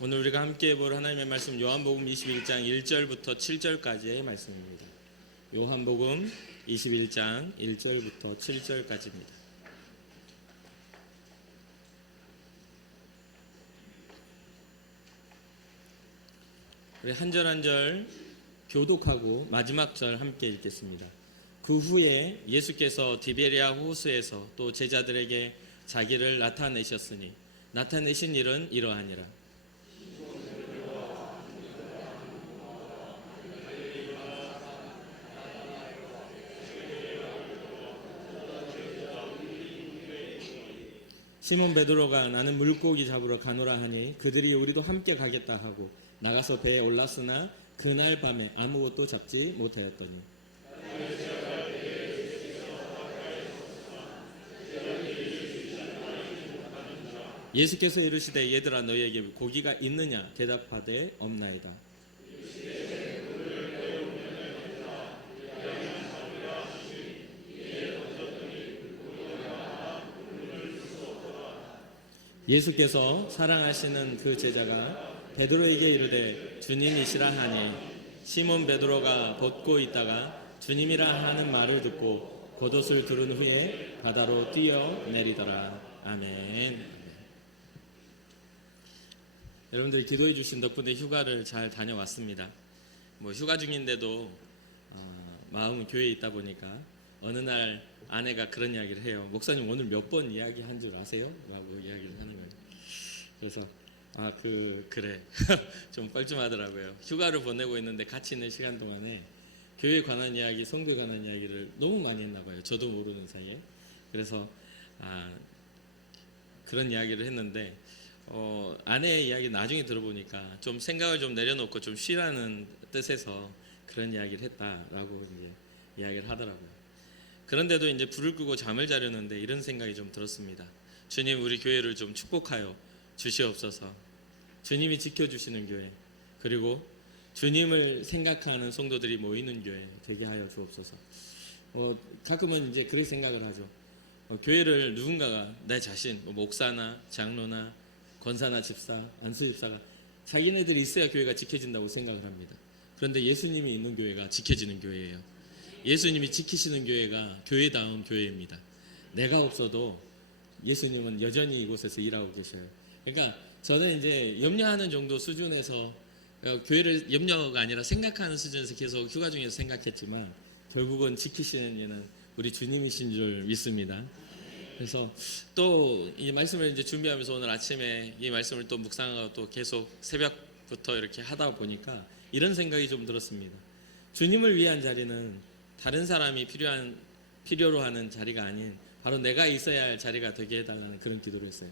오늘 우리가 함께 볼 하나님의 말씀 요한복음 21장 1절부터 7절까지의 말씀입니다. 요한복음 21장 1절부터 7절까지입니다. 우리 한 절 한 절 교독하고 마지막 절 함께 읽겠습니다. 그 후에 예수께서 디베리아 호수에서 또 제자들에게 자기를 나타내셨으니 나타내신 일은 이러하니라. 시몬 베드로가 나는 물고기 잡으러 가노라 하니 그들이 우리도 함께 가겠다 하고 나가서 배에 올랐으나 그날 밤에 아무것도 잡지 못하였더니 예수께서 이르시되 얘들아 너희에게 고기가 있느냐 대답하되 없나이다. 예수께서 사랑하시는 그 제자가 베드로에게 이르되 주님이시라 하니 시몬 베드로가 벗고 있다가 주님이라 하는 말을 듣고 겉옷을 두른 후에 바다로 뛰어내리더라. 아멘. 여러분들이 기도해 주신 덕분에 휴가를 잘 다녀왔습니다. 휴가 중인데도 마음은 교회에 있다 보니까 어느 날 아내가 그런 이야기를 해요. 목사님 오늘 몇 번 이야기한 줄 아세요? 라고 이야기를 하는 거예요. 그래서 그래 좀 뻘쭘하더라고요. 휴가를 보내고 있는데 같이 있는 시간 동안에 교회에 관한 이야기, 성도에 관한 이야기를 너무 많이 했나 봐요. 저도 모르는 사이에. 그래서 그런 이야기를 했는데 아내의 이야기 나중에 들어보니까 좀 생각을 좀 내려놓고 좀 쉬라는 뜻에서 그런 이야기를 했다라고 이제 이야기를 하더라고요. 그런데도 이제 불을 끄고 잠을 자려는데 이런 생각이 좀 들었습니다. 주님 우리 교회를 좀 축복하여 주시옵소서. 주님이 지켜주시는 교회, 그리고 주님을 생각하는 성도들이 모이는 교회 되게 하여 주옵소서. 가끔은 이제 그렇게 생각을 하죠. 교회를 누군가가 내 자신, 목사나 장로나 권사나 집사, 안수 집사가 자기네들이 있어야 교회가 지켜진다고 생각을 합니다. 그런데 예수님이 있는 교회가 지켜지는 교회예요. 예수님이 지키시는 교회가 교회다운 교회입니다. 내가 없어도 예수님은 여전히 이곳에서 일하고 계셔요. 그러니까 저는 이제 염려하는 정도 수준에서 교회를 염려가 아니라 생각하는 수준에서 계속 휴가 중에서 생각했지만 결국은 지키시는 이는 우리 주님이신 줄 믿습니다. 그래서 또 이 말씀을 이제 준비하면서 오늘 아침에 이 말씀을 또 묵상하고 또 계속 새벽부터 이렇게 하다 보니까 이런 생각이 좀 들었습니다. 주님을 위한 자리는 다른 사람이 필요로 하는 자리가 아닌 바로 내가 있어야 할 자리가 되게 해달라는 그런 기도를 했어요.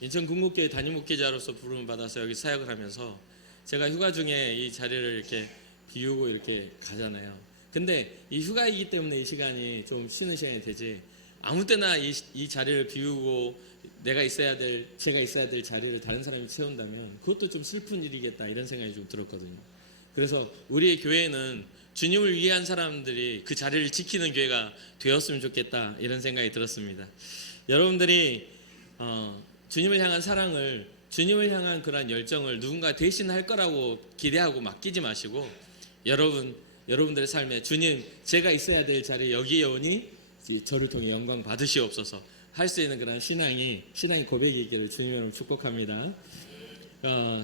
인천 궁극교회 담임 목회자로서 부름을 받아서 여기 사역을 하면서 제가 휴가 중에 이 자리를 이렇게 비우고 이렇게 가잖아요. 근데 이 휴가이기 때문에 이 시간이 좀 쉬는 시간이 되지 아무 때나 이 자리를 비우고 제가 있어야 될 자리를 다른 사람이 채운다면 그것도 좀 슬픈 일이겠다 이런 생각이 좀 들었거든요. 그래서 우리의 교회는 주님을 위한 사람들이 그 자리를 지키는 교회가 되었으면 좋겠다 이런 생각이 들었습니다. 여러분들이 주님을 향한 사랑을, 주님을 향한 그런 열정을 누군가 대신 할 거라고 기대하고 맡기지 마시고 여러분들의 삶에 주님 제가 있어야 될 자리에 여기에 오니 저를 통해 영광 받으시옵소서 할 수 있는 그런 신앙의 고백이 있기를 주님으로 축복합니다.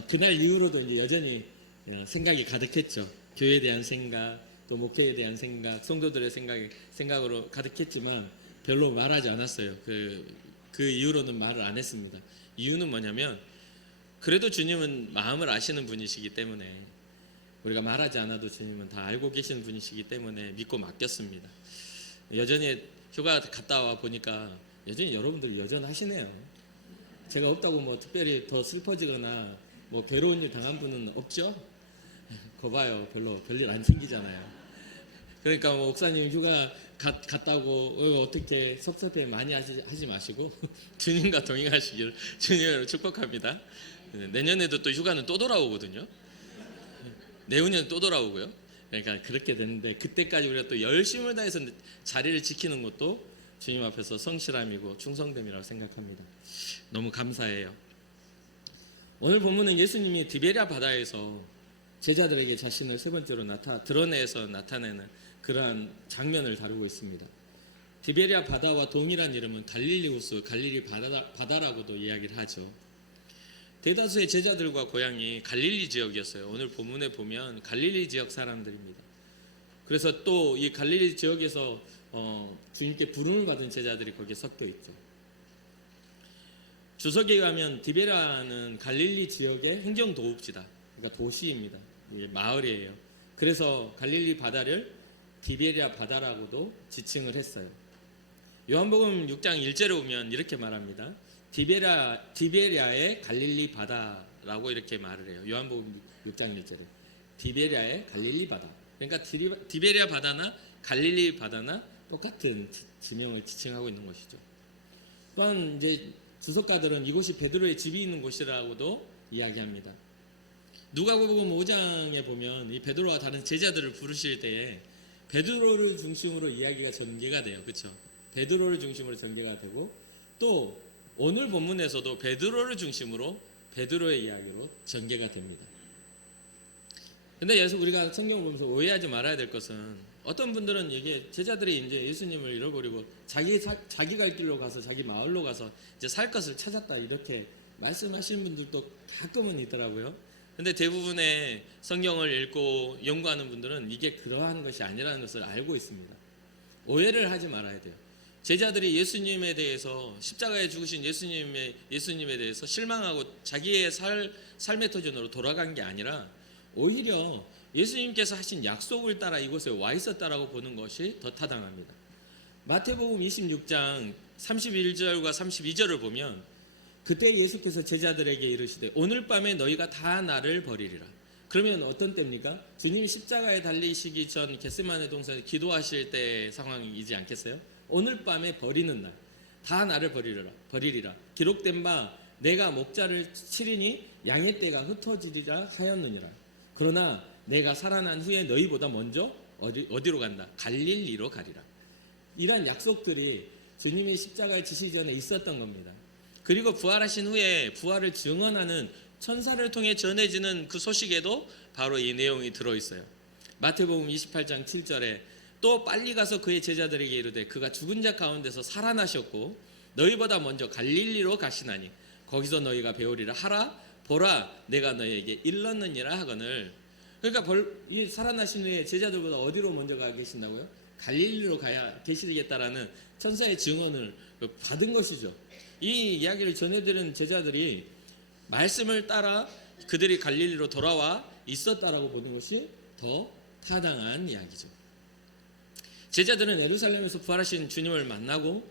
그날 이후로도 이제 여전히 생각이 가득했죠. 교회에 대한 생각, 또 목회에 대한 생각, 성도들의 생각으로 가득했지만 별로 말하지 않았어요. 그 이후로는 말을 안 했습니다. 이유는 뭐냐면 그래도 주님은 마음을 아시는 분이시기 때문에 우리가 말하지 않아도 주님은 다 알고 계시는 분이시기 때문에 믿고 맡겼습니다. 여전히 휴가 갔다 와 보니까 여전히 여러분들이 여전하시네요. 제가 없다고 특별히 더 슬퍼지거나 괴로운 일 당한 분은 없죠? 거 봐요. 별일 안 생기잖아요. 그러니까 목사님 휴가 갔다고 어떻게 섭섭해 많이 하지 마시고 주님과 동행하시기를 주님으로 축복합니다. 내년에도 또 휴가는 또 돌아오거든요. 내후년 또 돌아오고요. 그러니까 그렇게 되는데 그때까지 우리가 또 열심을 다해서 자리를 지키는 것도 주님 앞에서 성실함이고 충성됨이라고 생각합니다. 너무 감사해요. 오늘 본문은 예수님이 디베랴 바다에서 제자들에게 자신을 세 번째로 드러내서 나타내는 그러한 장면을 다루고 있습니다. 디베랴 바다와 동일한 이름은 갈릴리우스, 갈릴리 바다라고도 이야기를 하죠. 대다수의 제자들과 고향이 갈릴리 지역이었어요. 오늘 본문에 보면 갈릴리 지역 사람들입니다. 그래서 또 이 갈릴리 지역에서 주님께 부름을 받은 제자들이 거기에 섞여 있죠. 주석에 의하면 디베랴는 갈릴리 지역의 행정도읍지다. 그러니까 도시입니다. 마을이에요. 그래서 갈릴리 바다를 디베랴 바다라고도 지칭을 했어요. 요한복음 6장 1절에 보면 이렇게 말합니다. 디베랴의 갈릴리 바다라고 이렇게 말을 해요. 요한복음 6장 1절에 디베랴의 갈릴리 바다. 그러니까 디베랴 바다나 갈릴리 바다나 똑같은 지명을 지칭하고 있는 것이죠. 또한 이제 주석가들은 이곳이 베드로의 집이 있는 곳이라고도 이야기합니다. 누가복음 5장에 보면 이 베드로와 다른 제자들을 부르실 때에 베드로를 중심으로 이야기가 전개가 돼요. 그렇죠? 베드로를 중심으로 전개가 되고 또 오늘 본문에서도 베드로를 중심으로 베드로의 이야기로 전개가 됩니다. 근데 우리가 성경을 보면서 오해하지 말아야 될 것은 어떤 분들은 이게 제자들이 이제 예수님을 잃어버리고 자기 갈 길로 가서 자기 마을로 가서 이제 살 것을 찾았다 이렇게 말씀하시는 분들도 가끔은 있더라고요. 근데 대부분의 성경을 읽고 연구하는 분들은 이게 그러한 것이 아니라는 것을 알고 있습니다. 오해를 하지 말아야 돼요. 제자들이 예수님에 대해서 십자가에 죽으신 예수님에 대해서 실망하고 자기의 삶의 터전으로 돌아간 게 아니라 오히려 예수님께서 하신 약속을 따라 이곳에 와 있었다라고 보는 것이 더 타당합니다. 마태복음 26장 31절과 32절을 보면 그때 예수께서 제자들에게 이르시되 오늘 밤에 너희가 다 나를 버리리라. 그러면 어떤 때입니까? 주님이 십자가에 달리시기 전 겟세마네 동산에 기도하실 때 상황이지 않겠어요? 오늘 밤에 버리는 날, 다 나를 버리리라. 기록된 바 내가 목자를 치리니 양의 떼가 흩어지리라 하였느니라. 그러나 내가 살아난 후에 너희보다 먼저 어디로 간다? 갈릴리로 가리라. 이런 약속들이 주님이 십자가에 지시기 전에 있었던 겁니다. 그리고 부활하신 후에 부활을 증언하는 천사를 통해 전해지는 그 소식에도 바로 이 내용이 들어있어요. 마태복음 28장 7절에 또 빨리 가서 그의 제자들에게 이르되 그가 죽은 자 가운데서 살아나셨고 너희보다 먼저 갈릴리로 가시나니 거기서 너희가 배우리라 하라. 보라 내가 너희에게 일렀느니라 하거늘. 그러니까 이 살아나신 후에 제자들보다 어디로 먼저 가 계신다고요? 갈릴리로 가야 계시겠다라는 천사의 증언을 받은 것이죠. 이 이야기를 전해드리는 제자들이 말씀을 따라 그들이 갈릴리로 돌아와 있었다라고 보는 것이 더 타당한 이야기죠. 제자들은 예루살렘에서 부활하신 주님을 만나고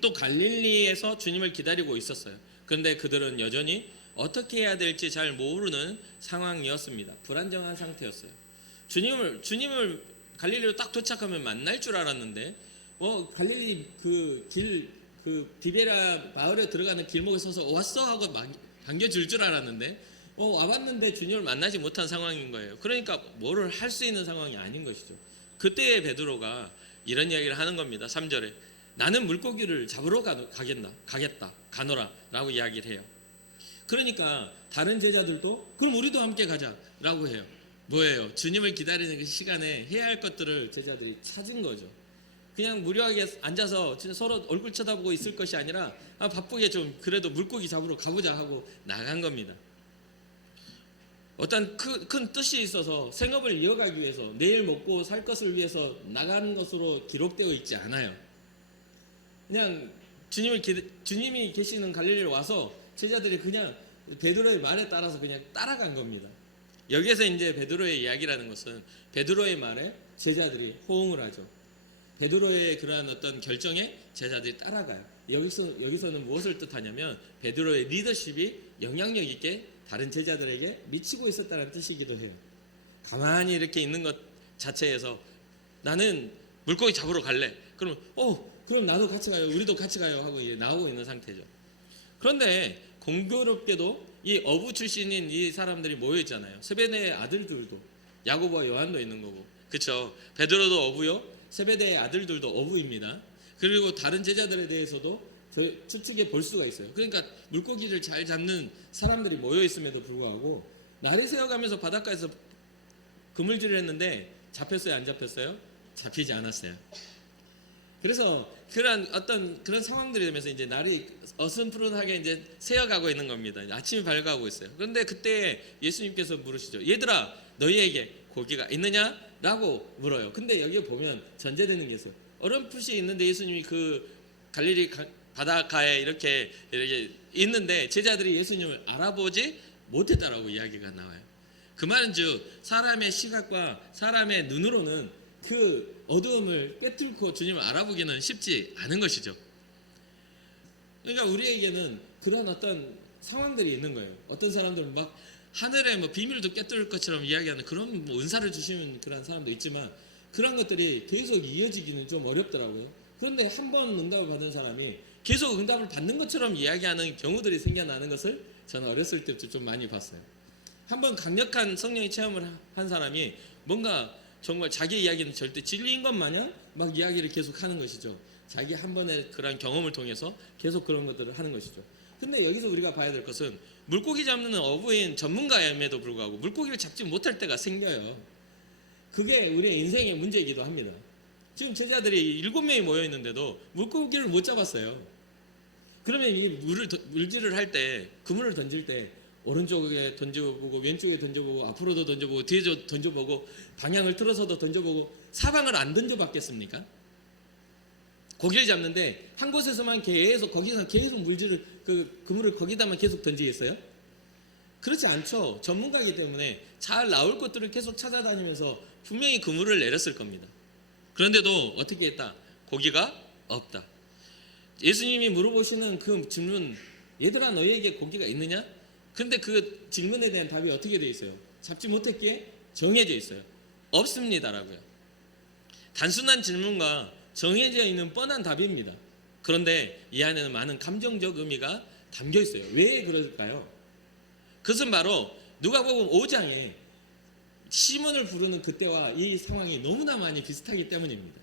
또 갈릴리에서 주님을 기다리고 있었어요. 그런데 그들은 여전히 어떻게 해야 될지 잘 모르는 상황이었습니다. 불안정한 상태였어요. 주님을 갈릴리로 딱 도착하면 만날 줄 알았는데 갈릴리 디베랴 마을에 들어가는 길목에 서서 왔어 하고 반겨줄 줄 알았는데 와봤는데 주님을 만나지 못한 상황인 거예요. 그러니까 뭐를 할 수 있는 상황이 아닌 것이죠. 그때의 베드로가 이런 이야기를 하는 겁니다. 3절에 나는 물고기를 잡으러 가겠다 가노라 라고 이야기를 해요. 그러니까 다른 제자들도 그럼 우리도 함께 가자라고 해요. 뭐예요? 주님을 기다리는 그 시간에 해야 할 것들을 제자들이 찾은 거죠. 그냥 무료하게 앉아서 진짜 서로 얼굴 쳐다보고 있을 것이 아니라 바쁘게 좀 그래도 물고기 잡으러 가보자 하고 나간 겁니다. 어떤 큰 뜻이 있어서 생업을 이어가기 위해서 내일 먹고 살 것을 위해서 나가는 것으로 기록되어 있지 않아요. 그냥 주님이 계시는 갈릴리로 와서 제자들이 그냥 베드로의 말에 따라서 그냥 따라간 겁니다. 여기에서 이제 베드로의 이야기라는 것은 베드로의 말에 제자들이 호응을 하죠. 베드로의 그러한 어떤 결정에 제자들이 따라가요. 여기서는 무엇을 뜻하냐면 베드로의 리더십이 영향력 있게 다른 제자들에게 미치고 있었다는 뜻이기도 해요. 가만히 이렇게 있는 것 자체에서 나는 물고기 잡으러 갈래. 그럼 나도 같이 가요. 우리도 같이 가요 하고 나오고 있는 상태죠. 그런데 공교롭게도 이 어부 출신인 이 사람들이 모여 있잖아요. 세베대의 아들들도 야고보와 요한도 있는 거고, 그렇죠? 베드로도 어부요. 세베대의 아들들도 어부입니다. 그리고 다른 제자들에 대해서도 저희 추측해 볼 수가 있어요. 그러니까 물고기를 잘 잡는 사람들이 모여 있음에도 불구하고 날이 새어가면서 바닷가에서 그물질을 했는데 잡혔어요, 안 잡혔어요? 잡히지 않았어요. 그래서 그런 상황들이 되면서 이제 날이 어슴푸른하게 이제 새어가고 있는 겁니다. 아침이 밝아오고 있어요. 그런데 그때 예수님께서 물으시죠. 얘들아, 너희에게 고기가 있느냐라고 물어요. 근데 여기 보면 전제되는 게 있어요. 어렴풋이 있는데 예수님이 그 갈릴리 바닷가에 이렇게 있는데 제자들이 예수님을 알아보지 못했다라고 이야기가 나와요. 그 말은즉 사람의 시각과 사람의 눈으로는 그 어두움을 꿰뚫고 주님을 알아보기는 쉽지 않은 것이죠. 그러니까 우리에게는 그런 어떤 상황들이 있는 거예요. 어떤 사람들은 막 하늘의 뭐 비밀도 꿰뚫을 것처럼 이야기하는 그런 뭐 은사를 주시는 그런 사람도 있지만 그런 것들이 계속 이어지기는 좀 어렵더라고요. 그런데 한 번 응답을 받은 사람이 계속 응답을 받는 것처럼 이야기하는 경우들이 생겨나는 것을 저는 어렸을 때부터 좀 많이 봤어요. 한번 강력한 성령의 체험을 한 사람이 뭔가 정말 자기 이야기는 절대 진리인 것 마냥 막 이야기를 계속 하는 것이죠. 자기 한 번의 그런 경험을 통해서 계속 그런 것들을 하는 것이죠. 근데 여기서 우리가 봐야 될 것은 물고기 잡는 어부인 전문가임에도 불구하고 물고기를 잡지 못할 때가 생겨요. 그게 우리의 인생의 문제이기도 합니다. 지금 제자들이 7명이 모여 있는데도 물고기를 못 잡았어요. 그러면 이 물질을 할 때, 그물을 던질 때 오른쪽에 던져보고 왼쪽에 던져보고 앞으로도 던져보고 뒤에도 던져보고 방향을 틀어서도 던져보고 사방을 안 던져봤겠습니까? 고기를 잡는데 한 곳에서만 계속 거기서 계속 물질을 그물을 거기다만 계속 던지겠어요? 그렇지 않죠. 전문가이기 때문에 잘 나올 것들을 계속 찾아다니면서 분명히 그물을 내렸을 겁니다. 그런데도 어떻게 했다? 고기가 없다. 예수님이 물어보시는 그 질문, 얘들아 너희에게 고기가 있느냐? 근데 그 질문에 대한 답이 어떻게 되어 있어요? 잡지 못했기에 정해져 있어요. 없습니다라고요. 단순한 질문과 정해져 있는 뻔한 답입니다. 그런데 이 안에는 많은 감정적 의미가 담겨 있어요. 왜 그럴까요? 그것은 바로 누가복음 5장에 시몬을 부르는 그때와 이 상황이 너무나 많이 비슷하기 때문입니다.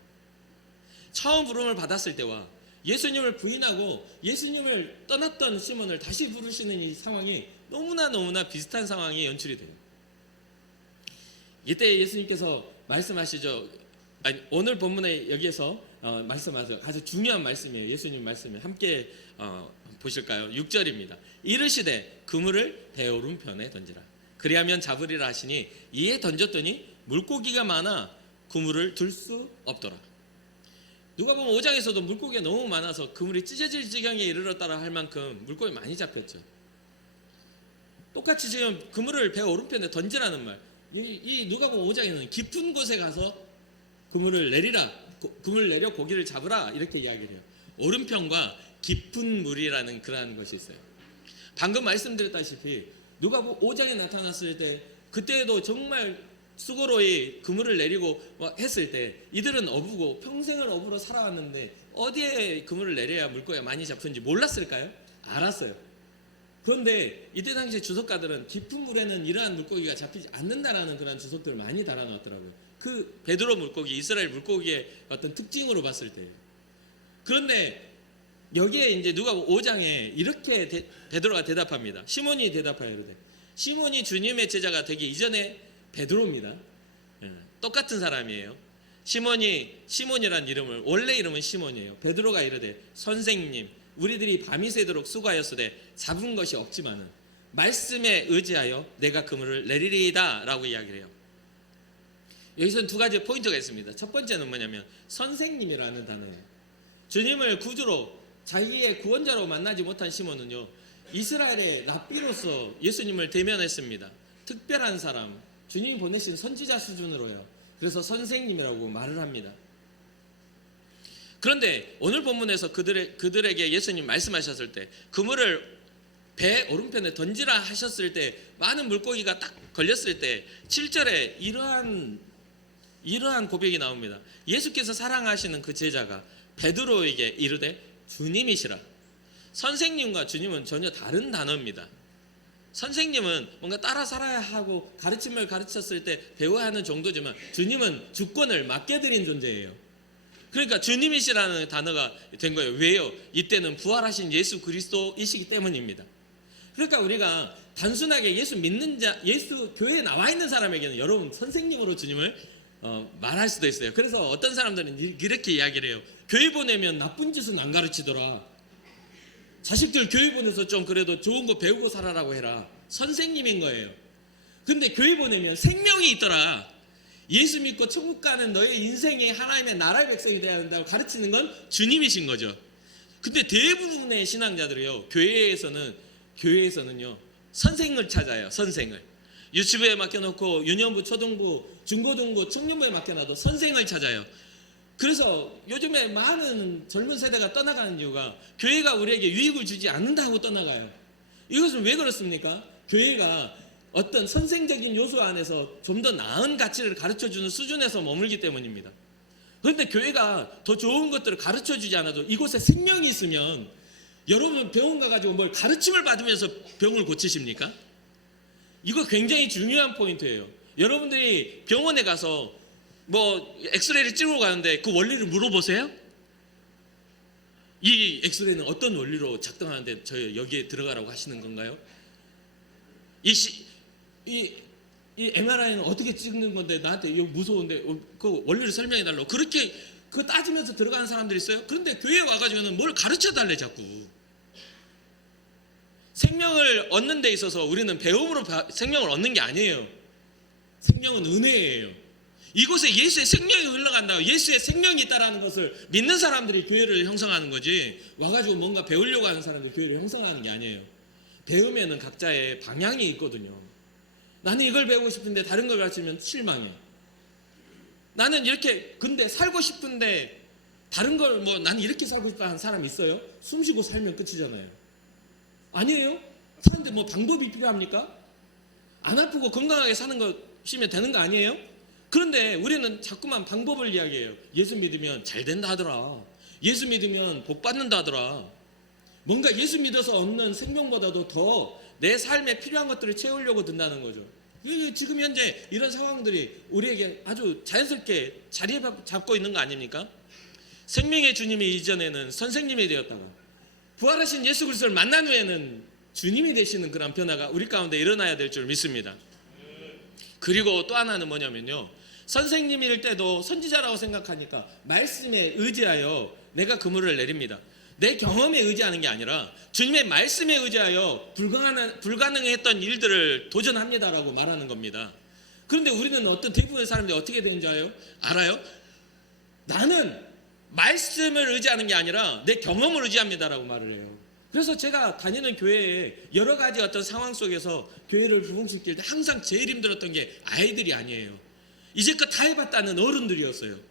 처음 부름을 받았을 때와 예수님을 부인하고 예수님을 떠났던 시몬을 다시 부르시는 이 상황이 너무나 비슷한 상황이 연출이 돼요. 이때 예수님께서 말씀하시죠. 오늘 본문에 여기에서 말씀하죠. 아주 중요한 말씀이에요. 예수님 말씀에 함께 보실까요? 6절입니다. 이르시되 그물을 배 오른편에 던지라. 그리하면 잡으리라 하시니 이에 던졌더니 물고기가 많아 그물을 들 수 없더라. 누가복음 5장에서도 물고기가 너무 많아서 그물이 찢어질 지경에 이르렀다라 할 만큼 물고기 많이 잡혔죠. 똑같이 지금 그물을 배 오른편에 던지라는 말. 이 누가복음 5장에는 깊은 곳에 가서 그물을 내리라, 그물을 내려 고기를 잡으라 이렇게 이야기를 해요. 오른편과 깊은 물이라는 그러한 것이 있어요. 방금 말씀드렸다시피 누가복음 5장에 나타났을 때 그때도 정말 수고로이 그물을 내리고 했을 때 이들은 어부고 평생을 어부로 살아왔는데 어디에 그물을 내려야 물고기가 많이 잡힌지 몰랐을까요? 알았어요. 그런데 이때 당시 주석가들은 깊은 물에는 이러한 물고기가 잡히지 않는다라는 그런 주석들을 많이 달아놨더라고요. 그 베드로 물고기, 이스라엘 물고기의 어떤 특징으로 봤을 때예요. 그런데 여기에 이제 누가복음 5장에 이렇게 베드로가 대답합니다. 시몬이 대답하여 이르되, 시몬이 주님의 제자가 되기 이전에 베드로입니다. 똑같은 사람이에요. 시몬이란 이름을 원래 이름은 시몬이에요. 베드로가 이르되 선생님 우리들이 밤이 새도록 수고하였으되 잡은 것이 없지만은 말씀에 의지하여 내가 그물을 내리리이다 라고 이야기를 해요. 여기서는 두 가지 포인트가 있습니다. 첫 번째는 뭐냐면 선생님이라는 단어예요. 주님을 구주로 자기의 구원자로 만나지 못한 시몬은요 이스라엘의 랍비로서 예수님을 대면했습니다. 특별한 사람, 주님이 보내신 선지자 수준으로요. 그래서 선생님이라고 말을 합니다. 그런데 오늘 본문에서 그들에게 예수님 말씀하셨을 때 그물을 배 오른편에 던지라 하셨을 때 많은 물고기가 딱 걸렸을 때 7절에 이러한 고백이 나옵니다. 예수께서 사랑하시는 그 제자가 베드로에게 이르되 주님이시라. 선생님과 주님은 전혀 다른 단어입니다. 선생님은 뭔가 따라 살아야 하고 가르침을 가르쳤을 때 배워야 하는 정도지만 주님은 주권을 맡겨드린 존재예요. 그러니까 주님이시라는 단어가 된 거예요. 왜요? 이때는 부활하신 예수 그리스도이시기 때문입니다. 그러니까 우리가 단순하게 예수 믿는 자, 예수 교회에 나와 있는 사람에게는 여러분 선생님으로 주님을 말할 수도 있어요. 그래서 어떤 사람들은 이렇게 이야기를 해요. 교회 보내면 나쁜 짓은 안 가르치더라. 자식들 교회 보내서 좀 그래도 좋은 거 배우고 살아라고 해라. 선생님인 거예요. 근데 교회 보내면 생명이 있더라. 예수 믿고 천국 가는 너의 인생이 하나님의 나라의 백성이 되어야 된다고 가르치는 건 주님이신 거죠. 근데 대부분의 신앙자들이요, 교회에서는요 선생을 찾아요. 선생을 유치부에 맡겨놓고 유년부, 초등부, 중고등부, 청년부에 맡겨놔도 선생을 찾아요. 그래서 요즘에 많은 젊은 세대가 떠나가는 이유가 교회가 우리에게 유익을 주지 않는다고 떠나가요. 이것은 왜 그렇습니까? 교회가 어떤 선생적인 요소 안에서 좀 더 나은 가치를 가르쳐주는 수준에서 머물기 때문입니다. 그런데 교회가 더 좋은 것들을 가르쳐주지 않아도 이곳에 생명이 있으면 여러분 병원 가가지고 뭘 가르침을 받으면서 병을 고치십니까? 이거 굉장히 중요한 포인트예요. 여러분들이 병원에 가서 뭐 엑스레이를 찍으러 가는데 그 원리를 물어보세요? 이 엑스레이는 어떤 원리로 작동하는데 저 여기에 들어가라고 하시는 건가요? 이 MRI는 어떻게 찍는 건데 나한테 이거 무서운데 그 원리를 설명해 달라고 그렇게 그 따지면서 들어가는 사람들이 있어요. 그런데 교회에 와가지고는 뭘 가르쳐 달래 자꾸. 생명을 얻는 데 있어서 우리는 배움으로 생명을 얻는 게 아니에요. 생명은 은혜예요. 이곳에 예수의 생명이 흘러간다고, 예수의 생명이 있다라는 것을 믿는 사람들이 교회를 형성하는 거지, 와가지고 뭔가 배우려고 하는 사람들이 교회를 형성하는 게 아니에요. 배우면은 각자의 방향이 있거든요. 나는 이걸 배우고 싶은데 다른 걸 가르치면 실망해. 나는 이렇게 근데 살고 싶은데 다른 걸 뭐 나는 이렇게 살고 싶다 하는 사람 있어요? 숨 쉬고 살면 끝이잖아요. 아니에요? 사는데 뭐 방법이 필요합니까? 안 아프고 건강하게 사는 것이면 되는 거 아니에요? 그런데 우리는 자꾸만 방법을 이야기해요. 예수 믿으면 잘 된다 하더라. 예수 믿으면 복 받는다 하더라. 뭔가 예수 믿어서 얻는 생명보다도 더 내 삶에 필요한 것들을 채우려고 든다는 거죠. 지금 현재 이런 상황들이 우리에게 아주 자연스럽게 자리 잡고 있는 거 아닙니까? 생명의 주님이 이전에는 선생님이 되었다가 부활하신 예수 그리스도를 만난 후에는 주님이 되시는 그런 변화가 우리 가운데 일어나야 될 줄 믿습니다. 그리고 또 하나는 뭐냐면요, 선생님일 때도 선지자라고 생각하니까 말씀에 의지하여 내가 그물을 내립니다. 내 경험에 의지하는 게 아니라 주님의 말씀에 의지하여 불가능했던 일들을 도전합니다라고 말하는 겁니다. 그런데 우리는 어떤 대부분의 사람들이 어떻게 되는지 알아요? 나는 말씀을 의지하는 게 아니라 내 경험을 의지합니다라고 말을 해요. 그래서 제가 다니는 교회에 여러 가지 어떤 상황 속에서 교회를 부흥시킬 때 항상 제일 힘들었던 게 아이들이 아니에요. 이제껏 다 해봤다는 어른들이었어요.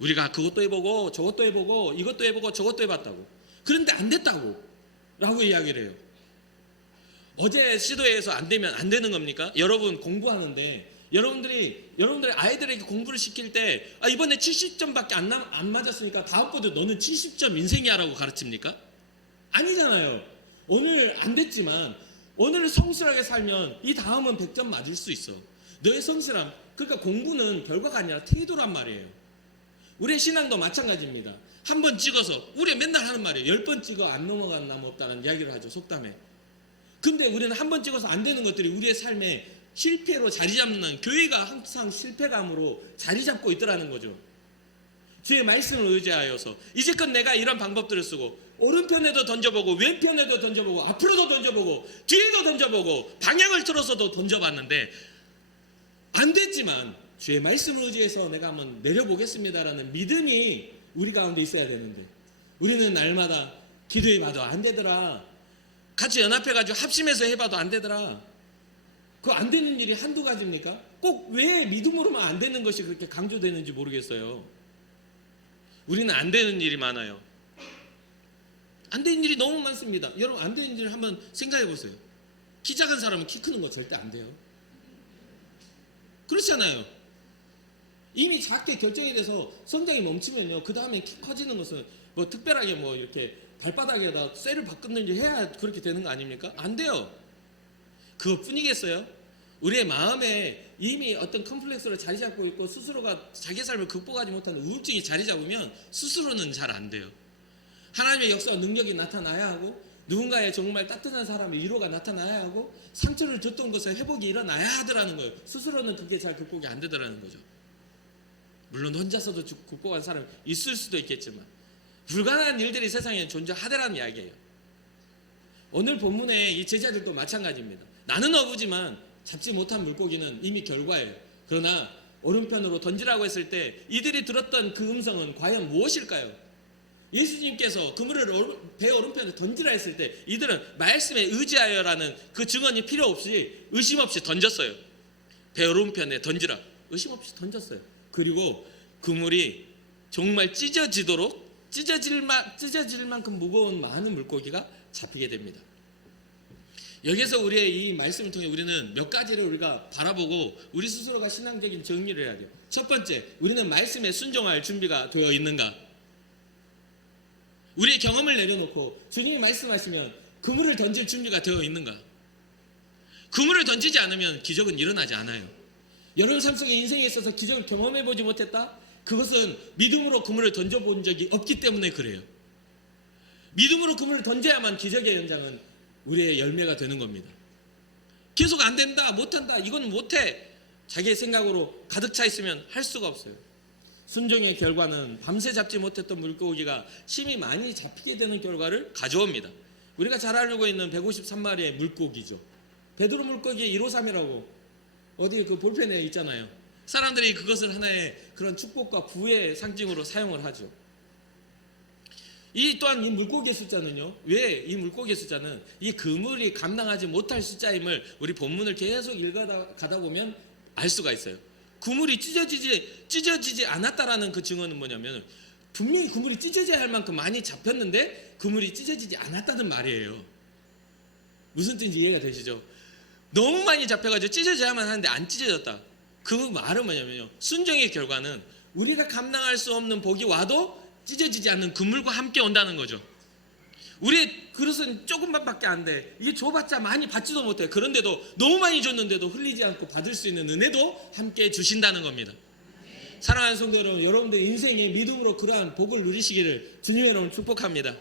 우리가 그것도 해보고 저것도 해보고 이것도 해보고 저것도 해봤다고. 그런데 안 됐다고 라고 이야기를 해요. 어제 시도해서 안 되면 안 되는 겁니까? 여러분 공부하는데 여러분들이 아이들에게 공부를 시킬 때 이번에 70점밖에 안 맞았으니까 다음번에 너는 70점 인생이야 라고 가르칩니까? 아니잖아요. 오늘 안 됐지만 오늘 성실하게 살면 이 다음은 100점 맞을 수 있어. 너의 성실함, 그러니까 공부는 결과가 아니라 태도란 말이에요. 우리의 신앙도 마찬가지입니다. 한 번 찍어서 우리 맨날 하는 말이에요. 10번 찍어 안 넘어간 나무 없다는 이야기를 하죠, 속담에. 근데 우리는 한 번 찍어서 안 되는 것들이 우리의 삶에 실패로 자리 잡는, 교회가 항상 실패감으로 자리 잡고 있더라는 거죠. 주의 말씀을 의지하여서 이제껏 내가 이런 방법들을 쓰고 오른편에도 던져보고 왼편에도 던져보고 앞으로도 던져보고 뒤에도 던져보고 방향을 틀어서도 던져봤는데 안 됐지만 주의 말씀을 의지해서 내가 한번 내려보겠습니다라는 믿음이 우리 가운데 있어야 되는데 우리는 날마다 기도해봐도 안 되더라, 같이 연합해가지고 합심해서 해봐도 안 되더라. 그거 안 되는 일이 한두 가지입니까? 꼭 왜 믿음으로만 안 되는 것이 그렇게 강조되는지 모르겠어요. 우리는 안 되는 일이 많아요. 안 되는 일이 너무 많습니다. 여러분 안 되는 일을 한번 생각해 보세요. 키 작은 사람은 키 크는 거 절대 안 돼요. 그렇잖아요. 이미 작게 결정이 돼서 성장이 멈추면요, 그 다음에 키 커지는 것은 뭐 특별하게 뭐 이렇게 발바닥에다 쇠를 바꾸는지 해야 그렇게 되는 거 아닙니까? 안 돼요. 그것뿐이겠어요? 우리의 마음에 이미 어떤 컴플렉스로 자리 잡고 있고 스스로가 자기 삶을 극복하지 못하는 우울증이 자리 잡으면 스스로는 잘 안 돼요. 하나님의 역사와 능력이 나타나야 하고 누군가의 정말 따뜻한 사람의 위로가 나타나야 하고 상처를 줬던 것에 회복이 일어나야 하더라는 거예요. 스스로는 그게 잘 극복이 안 되더라는 거죠. 물론 혼자서도 극복한 사람이 있을 수도 있겠지만 불가능한 일들이 세상에 존재하더라는 이야기예요. 오늘 본문의 이 제자들도 마찬가지입니다. 나는 어부지만 잡지 못한 물고기는 이미 결과예요. 그러나 오른편으로 던지라고 했을 때 이들이 들었던 그 음성은 과연 무엇일까요? 예수님께서 그물을 배 오른편에 던지라 했을 때 이들은 말씀에 의지하여라는 그 증언이 필요 없이 의심 없이 던졌어요. 배 오른편에 던지라. 의심 없이 던졌어요. 그리고 그물이 정말 찢어질 만큼 무거운 많은 물고기가 잡히게 됩니다. 여기서 우리의 이 말씀을 통해 우리는 몇 가지를 우리가 바라보고 우리 스스로가 신앙적인 정리를 해야 돼요. 첫 번째, 우리는 말씀에 순종할 준비가 되어 있는가? 우리의 경험을 내려놓고 주님이 말씀하시면 그물을 던질 준비가 되어 있는가? 그물을 던지지 않으면 기적은 일어나지 않아요. 여러분 삶 속에 인생에 있어서 기적을 경험해보지 못했다? 그것은 믿음으로 그물을 던져본 적이 없기 때문에 그래요. 믿음으로 그물을 던져야만 기적의 현장은 우리의 열매가 되는 겁니다. 계속 안 된다, 못한다, 이건 못해, 자기의 생각으로 가득 차 있으면 할 수가 없어요. 순종의 결과는 밤새 잡지 못했던 물고기가 심히 많이 잡히게 되는 결과를 가져옵니다. 우리가 잘 알고 있는 153마리의 물고기죠. 베드로 물고기의 153이라고 어디 그 볼펜에 있잖아요. 사람들이 그것을 하나의 그런 축복과 부의 상징으로 사용을 하죠. 이 또한 이 물고기의 숫자는요, 왜 이 물고기의 숫자는 이 그물이 감당하지 못할 숫자임을 우리 본문을 계속 읽어가다 보면 알 수가 있어요. 그물이 찢어지지 않았다라는 그 증언은 뭐냐면 분명히 그물이 찢어져야 할 만큼 많이 잡혔는데 그물이 찢어지지 않았다는 말이에요. 무슨 뜻인지 이해가 되시죠? 너무 많이 잡혀가지고 찢어져야만 하는데 안 찢어졌다. 그 말은 뭐냐면요, 순종의 결과는 우리가 감당할 수 없는 복이 와도 찢어지지 않는 그물과 함께 온다는 거죠. 우리의 그릇은 조금만밖에 안 돼. 이게 줘봤자 많이 받지도 못해. 그런데도 너무 많이 줬는데도 흘리지 않고 받을 수 있는 은혜도 함께 주신다는 겁니다. 사랑하는 성도 여러분, 여러분들 인생에 믿음으로 그러한 복을 누리시기를 주님 여러분 축복합니다.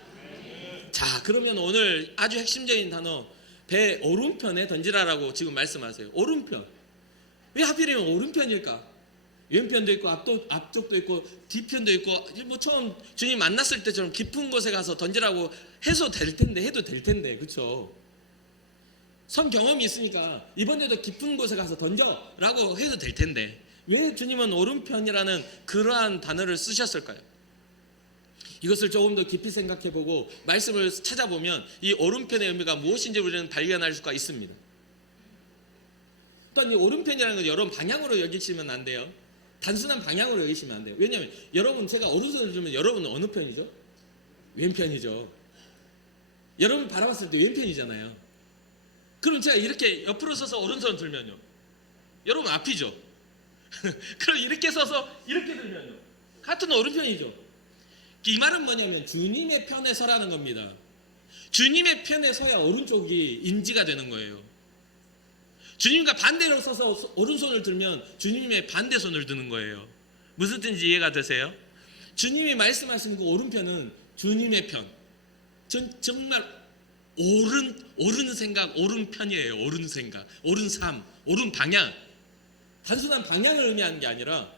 자, 그러면 오늘 아주 핵심적인 단어, 배 오른편에 던지라라고 지금 말씀하세요. 오른편. 왜 하필이면 오른편일까? 왼편도 있고 앞쪽도 있고 뒤편도 있고, 뭐 처음 주님 만났을 때처럼 깊은 곳에 가서 던지라고 해도 될 텐데, 그렇죠? 성 경험이 있으니까 이번에도 깊은 곳에 가서 던져라고 해도 될 텐데 왜 주님은 오른편이라는 그러한 단어를 쓰셨을까요? 이것을 조금 더 깊이 생각해보고 말씀을 찾아보면 이 오른편의 의미가 무엇인지 우리는 발견할 수가 있습니다. 일단 이 오른편이라는 건 여러분 방향으로 여기시면 안 돼요. 단순한 방향으로 여기시면 안 돼요. 왜냐하면 여러분, 제가 오른손을 들면 여러분은 어느 편이죠? 왼편이죠. 여러분 바라봤을 때 왼편이잖아요. 그럼 제가 이렇게 옆으로 서서 오른손을 들면요, 여러분 앞이죠. 그럼 이렇게 서서 이렇게 들면요, 같은 오른편이죠. 이 말은 뭐냐면 주님의 편에 서라는 겁니다. 주님의 편에 서야 오른쪽이 인지가 되는 거예요. 주님과 반대로 서서 오른손을 들면 주님의 반대손을 드는 거예요. 무슨 뜻인지 이해가 되세요? 주님이 말씀하시는 그 오른편은 주님의 편. 정말 옳은 생각, 옳은 편이에요. 옳은 생각, 옳은 삶, 옳은 방향. 단순한 방향을 의미하는 게 아니라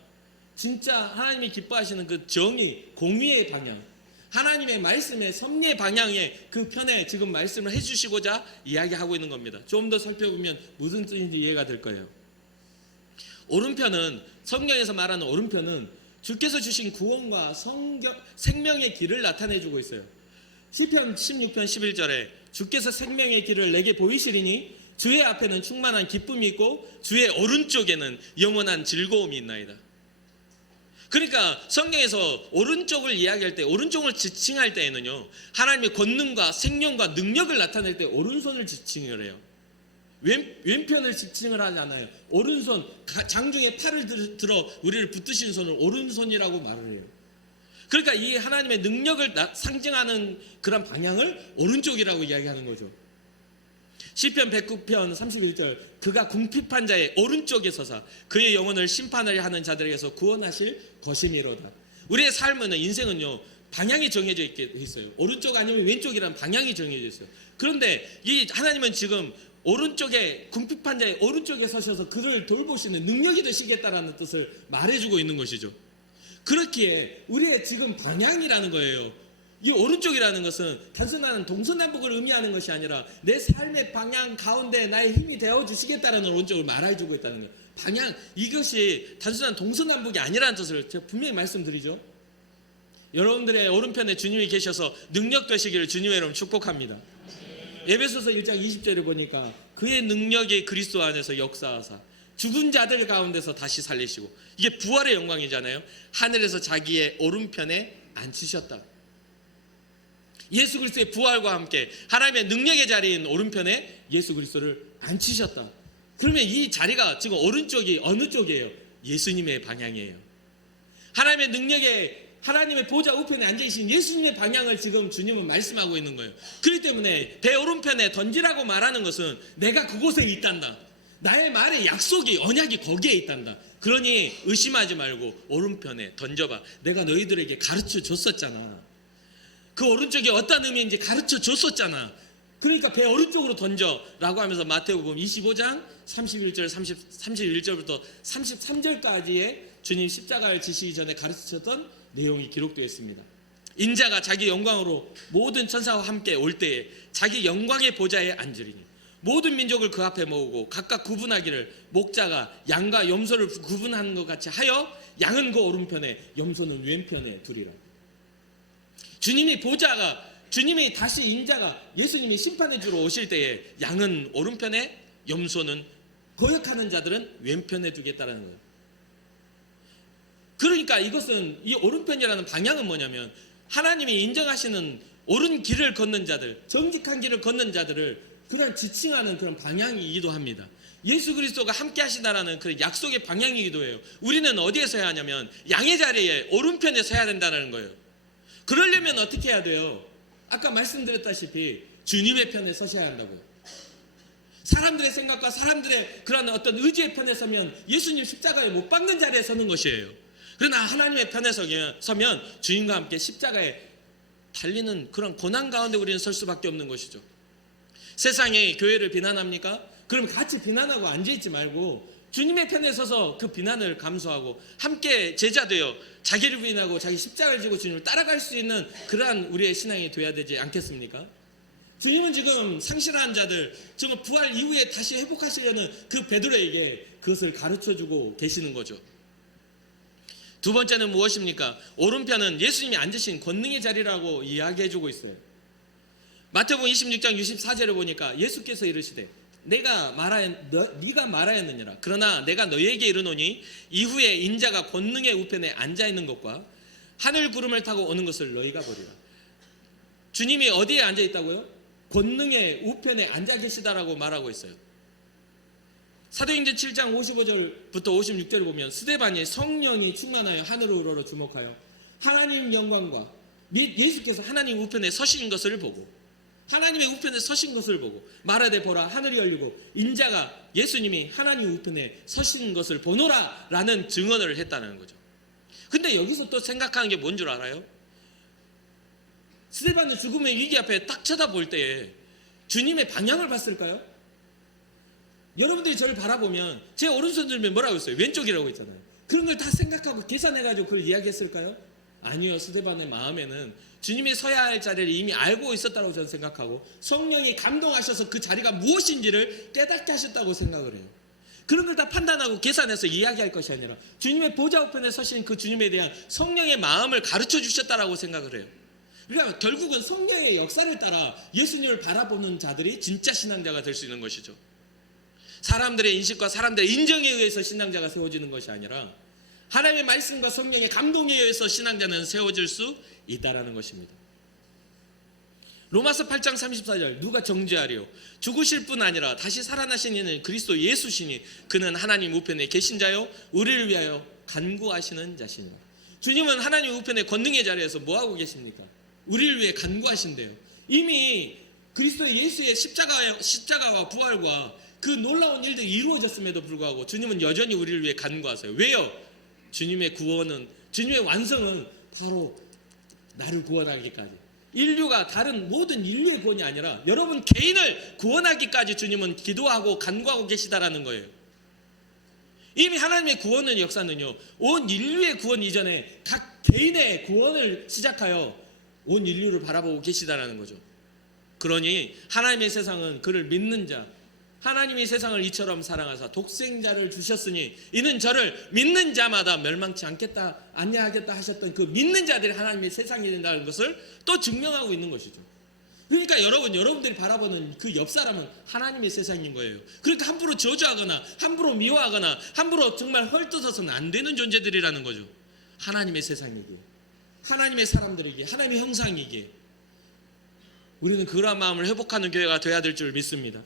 진짜 하나님이 기뻐하시는 그 정의, 공의의 방향, 하나님의 말씀의 섭리의 방향의 그 편에 지금 말씀을 해주시고자 이야기하고 있는 겁니다. 좀 더 살펴보면 무슨 뜻인지 이해가 될 거예요. 오른편은, 성경에서 말하는 오른편은 주께서 주신 구원과 생명의 길을 나타내주고 있어요. 시편 16편 11절에 주께서 생명의 길을 내게 보이시리니 주의 앞에는 충만한 기쁨이 있고 주의 오른쪽에는 영원한 즐거움이 있나이다. 그러니까 성경에서 오른쪽을 이야기할 때, 오른쪽을 지칭할 때에는요, 하나님의 권능과 생명과 능력을 나타낼 때 오른손을 지칭을 해요. 왼편을 지칭을 하지 않아요. 오른손, 장중에 팔을 들어 우리를 붙드신 손을 오른손이라고 말을 해요. 그러니까 이 하나님의 능력을 상징하는 그런 방향을 오른쪽이라고 이야기하는 거죠. 시편 109편 31절 그가 궁핍한 자의 오른쪽에 서사 그의 영혼을 심판을 하는 자들에게서 구원하실 것이미로다. 우리의 삶은 인생은요 방향이 정해져 있어요. 오른쪽 아니면 왼쪽이라는 방향이 정해져 있어요. 그런데 이 하나님은 지금 오른쪽에 궁핍한 자의 오른쪽에 서셔서 그를 돌보시는 능력이 되시겠다라는 뜻을 말해주고 있는 것이죠. 그렇기에 우리의 지금 방향이라는 거예요. 이 오른쪽이라는 것은 단순한 동서남북을 의미하는 것이 아니라 내 삶의 방향 가운데 나의 힘이 되어주시겠다는 오른쪽을 말해주고 있다는 거예요. 방향, 이것이 단순한 동서남북이 아니라는 뜻을 제가 분명히 말씀드리죠. 여러분들의 오른편에 주님이 계셔서 능력 되시기를 주님의 이름으로 축복합니다. 에베소서 1장 20절에 보니까 그의 능력이 그리스도 안에서 역사하사 죽은 자들 가운데서 다시 살리시고, 이게 부활의 영광이잖아요. 하늘에서 자기의 오른편에 앉히셨다. 예수 그리스도의 부활과 함께 하나님의 능력의 자리인 오른편에 예수 그리스도를 앉히셨다. 그러면 이 자리가 지금 오른쪽이 어느 쪽이에요? 예수님의 방향이에요. 하나님의 능력의 하나님의 보좌 우편에 앉아계신 예수님의 방향을 지금 주님은 말씀하고 있는 거예요. 그렇기 때문에 배 오른편에 던지라고 말하는 것은 내가 그곳에 있단다. 나의 말의 약속이 언약이 거기에 있단다. 그러니 의심하지 말고 오른편에 던져봐. 내가 너희들에게 가르쳐 줬었잖아. 그 오른쪽이 어떤 의미인지 가르쳐 줬었잖아. 그러니까 배 오른쪽으로 던져라고 하면서 마태복음 25장 31절 31절부터 33절까지의 주님 십자가를 지시기 전에 가르치셨던 내용이 기록되어 있습니다. 인자가 자기 영광으로 모든 천사와 함께 올 때에 자기 영광의 보좌에 앉으리니 모든 민족을 그 앞에 모으고 각각 구분하기를 목자가 양과 염소를 구분하는 것 같이 하여 양은 그 오른편에 염소는 왼편에 두리라. 주님이 다시 인자가 예수님이 심판해 주러 오실 때에 양은 오른편에 염소는 거역하는 자들은 왼편에 두겠다라는 거예요. 그러니까 이것은 이 오른편이라는 방향은 뭐냐면 하나님이 인정하시는 옳은 길을 걷는 자들, 정직한 길을 걷는 자들을 그런 지칭하는 그런 방향이기도 합니다. 예수 그리스도가 함께 하시다라는 그런 약속의 방향이기도 해요. 우리는 어디에 서야 하냐면 양의 자리에 오른편에 서야 된다는 거예요. 그러려면 어떻게 해야 돼요? 아까 말씀드렸다시피 주님의 편에 서셔야 한다고요. 사람들의 생각과 사람들의 그런 어떤 의지의 편에 서면 예수님 십자가에 못 박는 자리에 서는 것이에요. 그러나 하나님의 편에 서면 주님과 함께 십자가에 달리는 그런 고난 가운데 우리는 설 수밖에 없는 것이죠. 세상이 교회를 비난합니까? 그럼 같이 비난하고 앉아있지 말고 주님의 편에 서서 그 비난을 감수하고 함께 제자되어 자기를 부인하고 자기 십자가를 지고 주님을 따라갈 수 있는 그러한 우리의 신앙이 되어야 되지 않겠습니까? 주님은 지금 상실한 자들, 정말 부활 이후에 다시 회복하시려는 그 베드로에게 그것을 가르쳐주고 계시는 거죠. 두 번째는 무엇입니까? 오른편은 예수님이 앉으신 권능의 자리라고 이야기해주고 있어요. 마태복음 26장 64절을 보니까 예수께서 이르시되 네가 말하였느니라. 그러나 내가 너희에게 이르노니 이후에 인자가 권능의 우편에 앉아있는 것과 하늘 구름을 타고 오는 것을 너희가 보리라. 주님이 어디에 앉아있다고요? 권능의 우편에 앉아 계시다라고 말하고 있어요. 사도행전 7장 55절부터 56절을 보면 스데반이 성령이 충만하여 하늘을 우러러 주목하여 하나님 영광과 및 예수께서 하나님 우편에 서신 것을 보고 하나님의 우편에 서신 것을 보고 말하되 보라 하늘이 열리고 인자가 예수님이 하나님 우편에 서신 것을 보노라 라는 증언을 했다는 거죠. 근데 여기서 또 생각하는 게 뭔 줄 알아요? 스데반은 죽음의 위기 앞에 딱 쳐다볼 때에 주님의 방향을 봤을까요? 여러분들이 저를 바라보면 제 오른손 들면 뭐라고 했어요? 왼쪽이라고 했잖아요. 그런 걸 다 생각하고 계산해가지고 그걸 이야기했을까요? 아니요. 스데반의 마음에는 주님이 서야 할 자리를 이미 알고 있었다고 저는 생각하고 성령이 감동하셔서 그 자리가 무엇인지를 깨닫게 하셨다고 생각을 해요. 그런 걸 다 판단하고 계산해서 이야기할 것이 아니라 주님의 보좌 우편에 서신 그 주님에 대한 성령의 마음을 가르쳐 주셨다라고 생각을 해요. 그러니까 결국은 성령의 역사를 따라 예수님을 바라보는 자들이 진짜 신앙자가 될 수 있는 것이죠. 사람들의 인식과 사람들의 인정에 의해서 신앙자가 세워지는 것이 아니라 하나님의 말씀과 성령의 감동에 의해서 신앙자는 세워질 수 있다라는 것입니다. 로마서 8장 34절 누가 정죄하리요? 죽으실 뿐 아니라 다시 살아나신 이는 그리스도 예수시니 그는 하나님 우편에 계신 자요 우리를 위하여 간구하시는 자시니라. 주님은 하나님 우편의 권능의 자리에서 뭐하고 계십니까? 우리를 위해 간구하신대요. 이미 그리스도 예수의 십자가와 부활과 그 놀라운 일들이 이루어졌음에도 불구하고 주님은 여전히 우리를 위해 간구하세요. 왜요? 주님의 구원은, 주님의 완성은 바로 나를 구원하기까지, 인류가 다른 모든 인류의 구원이 아니라 여러분 개인을 구원하기까지 주님은 기도하고 간구하고 계시다라는 거예요. 이미 하나님의 구원의 역사는요, 온 인류의 구원 이전에 각 개인의 구원을 시작하여 온 인류를 바라보고 계시다라는 거죠. 그러니 하나님의 세상은 그를 믿는 자, 하나님이 세상을 이처럼 사랑하사 독생자를 주셨으니 이는 저를 믿는 자마다 멸망치 아니하겠다 하셨던 그 믿는 자들이 하나님의 세상이 된다는 것을 또 증명하고 있는 것이죠. 그러니까 여러분들이 바라보는 그 옆 사람은 하나님의 세상인 거예요. 그러니까 함부로 저주하거나 함부로 미워하거나 함부로 정말 헐뜯어서는 안 되는 존재들이라는 거죠. 하나님의 세상이기에, 하나님의 사람들이기에, 하나님의 형상이기에 우리는 그러한 마음을 회복하는 교회가 되어야 될 줄 믿습니다.